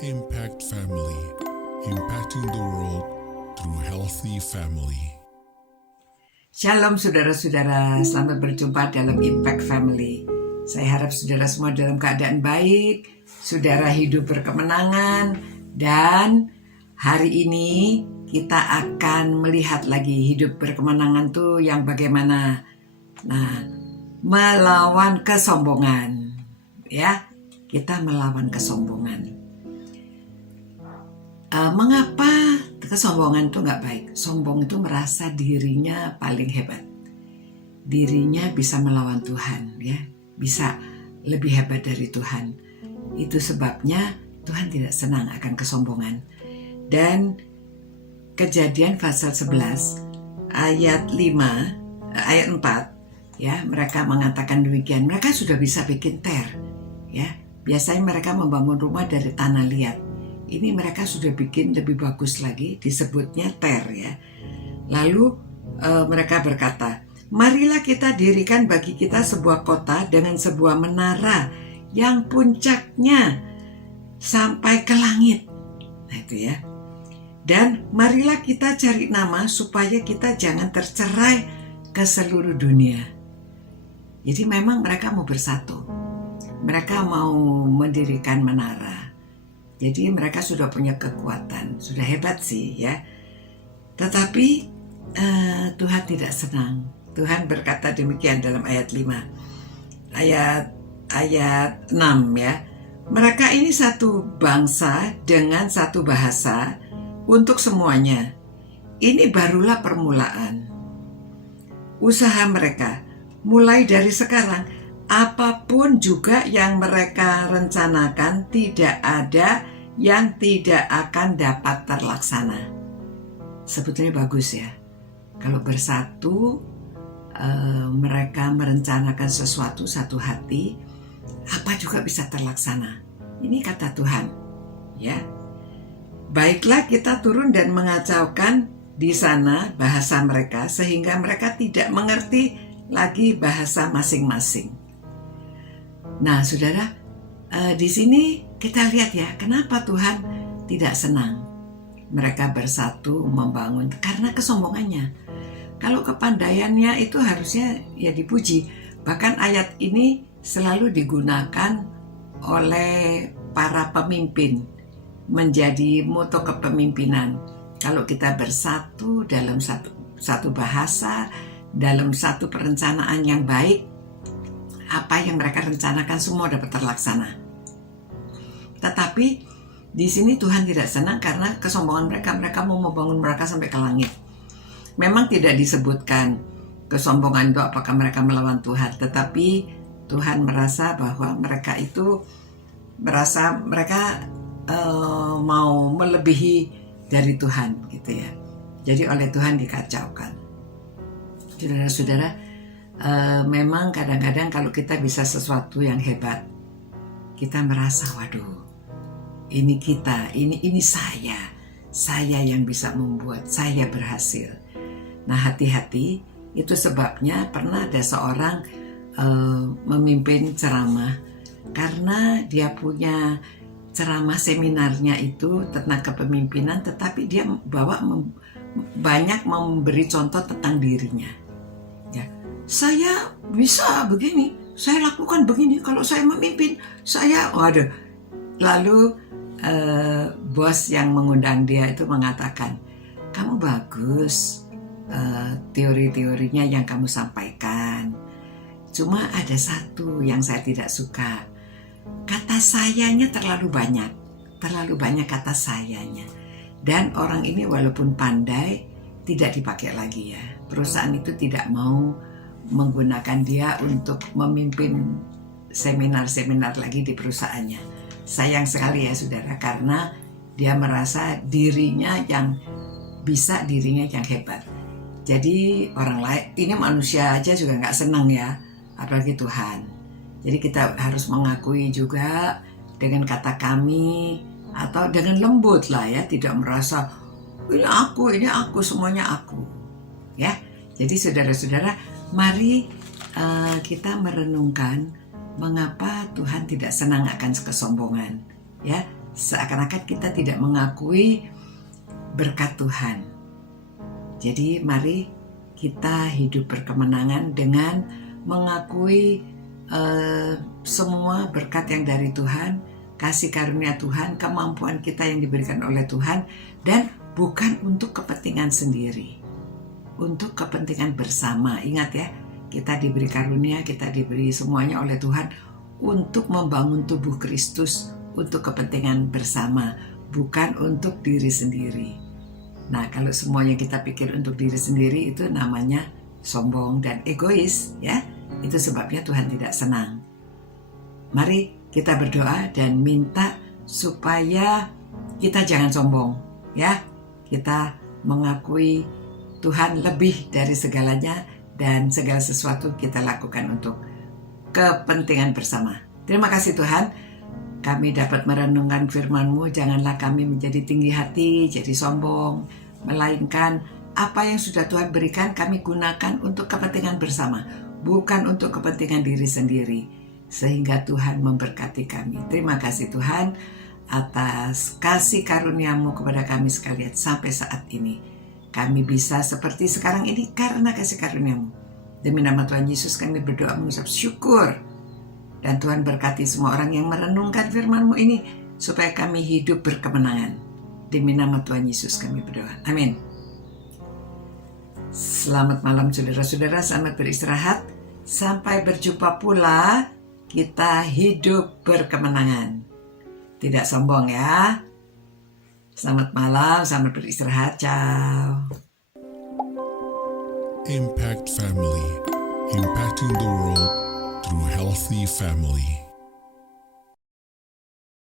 Impact Family, impacting the world through healthy family. Shalom saudara-saudara, selamat berjumpa dalam Impact Family. Saya harap saudara semua dalam keadaan baik, saudara hidup berkemenangan, dan hari ini kita akan melihat lagi hidup berkemenangan tuh yang bagaimana. Nah, melawan kesombongan. Ya, kita melawan kesombongan. Mengapa kesombongan itu nggak baik? Sombong itu merasa dirinya paling hebat. Dirinya bisa melawan Tuhan, ya, bisa lebih hebat dari Tuhan. Itu sebabnya Tuhan tidak senang akan kesombongan. Dan Kejadian pasal 11 ayat 4, ya, mereka mengatakan demikian. Mereka sudah bisa bikin ter, ya. Biasanya mereka membangun rumah dari tanah liat. Ini mereka sudah bikin lebih bagus lagi, disebutnya ter, ya. Lalu mereka berkata, marilah kita dirikan bagi kita sebuah kota dengan sebuah menara yang puncaknya sampai ke langit. Nah itu ya. Dan marilah kita cari nama supaya kita jangan tercerai ke seluruh dunia. Jadi memang mereka mau bersatu. Mereka mau mendirikan menara. Jadi mereka sudah punya kekuatan, sudah hebat sih, ya. Tetapi Tuhan tidak senang. Tuhan berkata demikian dalam ayat 5. Ayat 6, ya. Mereka ini satu bangsa dengan satu bahasa untuk semuanya. Ini barulah permulaan. Usaha mereka mulai dari sekarang. Apapun juga yang mereka rencanakan, tidak ada yang tidak akan dapat terlaksana. Sebetulnya bagus ya. Kalau bersatu, mereka merencanakan sesuatu satu hati, apa juga bisa terlaksana. Ini kata Tuhan, ya. Baiklah kita turun dan mengacaukan di sana bahasa mereka, sehingga mereka tidak mengerti lagi bahasa masing-masing. Nah, saudara, di sini kita lihat ya, kenapa Tuhan tidak senang mereka bersatu membangun, karena kesombongannya. Kalau kepandaiannya itu harusnya ya dipuji. Bahkan ayat ini selalu digunakan oleh para pemimpin menjadi moto kepemimpinan. Kalau kita bersatu dalam satu bahasa, dalam satu perencanaan yang baik, apa yang mereka rencanakan semua dapat terlaksana. Tetapi di sini Tuhan tidak senang karena kesombongan mereka. Mereka mau membangun mereka sampai ke langit. Memang tidak disebutkan kesombongan itu apakah mereka melawan Tuhan, tetapi Tuhan merasa bahwa mereka itu merasa mereka mau melebihi dari Tuhan, gitu ya. Jadi oleh Tuhan dikacaukan. Saudara-saudara, memang kadang-kadang kalau kita bisa sesuatu yang hebat, kita merasa, waduh, ini kita, ini saya yang bisa membuat, saya berhasil. Nah, hati-hati, itu sebabnya pernah ada seorang memimpin ceramah, karena dia punya ceramah seminarnya itu tentang kepemimpinan, tetapi dia banyak memberi contoh tentang dirinya. Ya, saya bisa begini, saya lakukan begini, kalau saya memimpin, saya, waduh. Lalu bos yang mengundang dia itu mengatakan, kamu bagus, teori-teorinya yang kamu sampaikan. Cuma ada satu yang saya tidak suka. Kata sayanya terlalu banyak kata sayanya. Dan orang ini walaupun pandai, tidak dipakai lagi ya. Perusahaan itu tidak mau menggunakan dia untuk memimpin seminar-seminar lagi di perusahaannya. Sayang sekali ya saudara, karena dia merasa dirinya yang bisa, dirinya yang hebat. Jadi orang lain, ini manusia aja juga gak senang ya, apalagi Tuhan. Jadi kita harus mengakui juga dengan kata kami, atau dengan lembut lah ya, tidak merasa ini aku, semuanya aku. Ya, jadi saudara-saudara, mari kita merenungkan mengapa Tuhan tidak senang akan kesombongan. Ya, seakan-akan kita tidak mengakui berkat Tuhan. Jadi mari kita hidup berkemenangan dengan mengakui semua berkat yang dari Tuhan, kasih karunia Tuhan, kemampuan kita yang diberikan oleh Tuhan, dan bukan untuk kepentingan sendiri, untuk kepentingan bersama. Ingat ya, kita diberi karunia, kita diberi semuanya oleh Tuhan untuk membangun tubuh Kristus, untuk kepentingan bersama, bukan untuk diri sendiri. Nah, kalau semuanya kita pikir untuk diri sendiri, itu namanya sombong dan egois, ya. Itu sebabnya Tuhan tidak senang. Mari kita berdoa dan minta supaya kita jangan sombong, ya. Kita mengakui Tuhan lebih dari segalanya dan segala sesuatu kita lakukan untuk kepentingan bersama. Terima kasih Tuhan, kami dapat merenungkan firman-Mu. Janganlah kami menjadi tinggi hati, jadi sombong, melainkan apa yang sudah Tuhan berikan kami gunakan untuk kepentingan bersama, bukan untuk kepentingan diri sendiri, sehingga Tuhan memberkati kami. Terima kasih Tuhan atas kasih karunia-Mu kepada kami sekalian sampai saat ini. Kami bisa seperti sekarang ini karena kasih karunia-Mu. Demi nama Tuhan Yesus kami berdoa mengucap syukur. Dan Tuhan berkati semua orang yang merenungkan firman-Mu ini, supaya kami hidup berkemenangan. Demi nama Tuhan Yesus kami berdoa. Amin. Selamat malam saudara-saudara, selamat beristirahat. Sampai berjumpa pula, kita hidup berkemenangan. Tidak sombong ya. Selamat malam, selamat beristirahat. Ciao. Impact Family, impacting the world through healthy family.